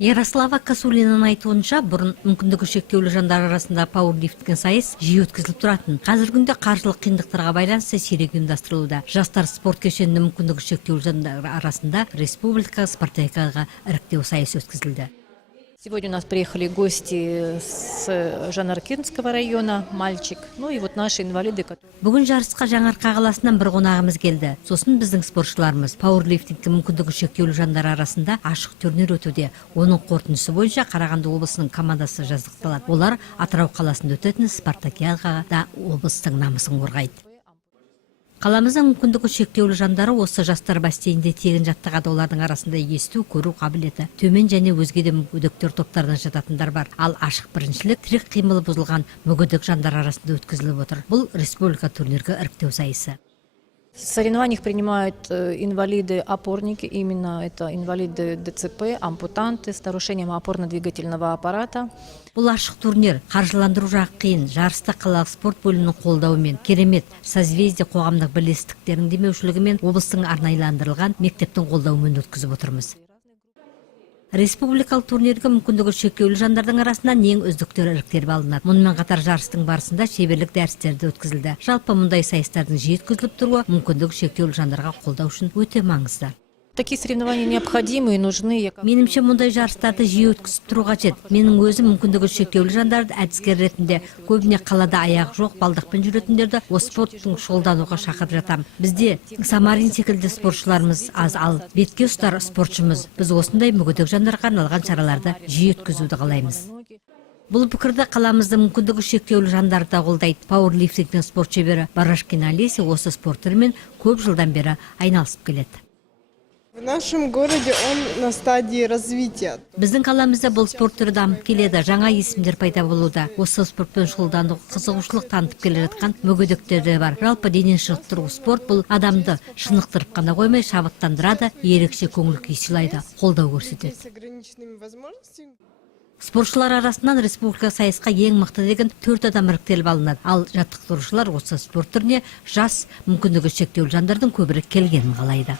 Ярослава Касулинаның айтуынша, бұрын мүмкіндігі шектеулі жандар арасында пауэрлифтингтен сайыс жиі өткізіліп тұратын. Қазіргі күнде қаржылық қиындықтарға байланысты сирек ұйымдастырылуда. Жастар спорткешешінде мүмкіндігі шектеулі жандар арасында республикалық спорткешешінде іріктеу сайысы өткізілді. Сегодня у нас приехали гости с Жанаркентского района, мальчик, ну и вот наши инвалиды. Бүгін жарысқа Жаңарқа қаласынан бір қонағымыз келді. Сосын біздің спортшыларымыз пауэрлифтингке мүмкіндігі шектеулі жандар арасында ашық турнир өтуде. Оның қорытыныдысы бойынша Қарағанды облысының командасы жазықталады. Олар Атырау қаласында өтетін спортакиадаға облыстың намысын қорғайды. Қаламыздың мүмкіндігі шектеулі жандары осы жастар бассейнде тегін жаттығады. Олардың арасында есту, көру қабілеті төмен және өзге де мүгедектер топтарына жататындар бар. Ал ашық біріншілік тірек қимылы бұзылған мүгедек жандар арасында өткізіліп отыр. Бұл республика турнирге іріктеу сайысы. В соревнованиях принимают инвалиды-опорники, именно это инвалиды ДЦП, ампутанты с нарушением опорно-двигательного аппарата. Бұл ашық турнир қаржыландыру жағы қиын. Жарысты қалалық спорт бөлімінің қолдауымен, керемет созвездие қоғамдық бірлестіктерінің демеушілігімен облыстың арнайыландырылған мектептің қолдауымен өткізіп отырмыз. Республикалық турнирге мүмкіндігі шектеулі жандардың арасынан ең үздіктері іріктеліп алынады. Мұнымен қатар жарыстың барысында шеберлік дәрістері өткізілді. Жалпы мұндай сайыстардың жиі өткізіліп тұруы мүмкіндігі шектеулі жандарға қолдау үшін өте маңызды. Такие соревнования необходимы и нужны. Менімше мұндай жарыстарды жиі өткізіп тұру қажет. Менің өзім мүмкіндігі шектеулі жандарды әдіскер ретінде көбіне қалада аяғы жоқ балдақпен жүретіндерді осы спорттың шұғылдануға шақырып жатам. Бізде Самарин секілді спортшыларымыз аз, ал бетке ұстар спортшымыз. Біз осындай мүгедек жандарға арналған шараларды жиі өткізуді қалаймыз. Бұл пікірді қаламыздың мүмкіндігі шектеулі жандарды қолдайды. Пауэрлифтингтен спорт шебері Барашкина Олеся осы спорт түрімен көп жылдан бері айналысып келеді. В нашем городе он на стадии развития. Біздің қаламызда бұл спорт түрі дамып келеді, жаңа есімдер пайда болуда. Осы спортпен шұғылдануға қызығушылық танытып келе жатқан мүгедектер де бар. Жалпы дене шынықтыру спорт бұл адамды шынықтырып қана қоймай, шабыттандырады, ерекше көңіл күй сыйлайды, қолдау көрсетеді. Спортшылар арасынан республика сайысқа ең мықты деген 4 адам іріктеліп алынады. Ал жаттықтырушылар осы спорт түріне жас мүмкіндігі шектеулі жандардың көбірек келгенін қалайды.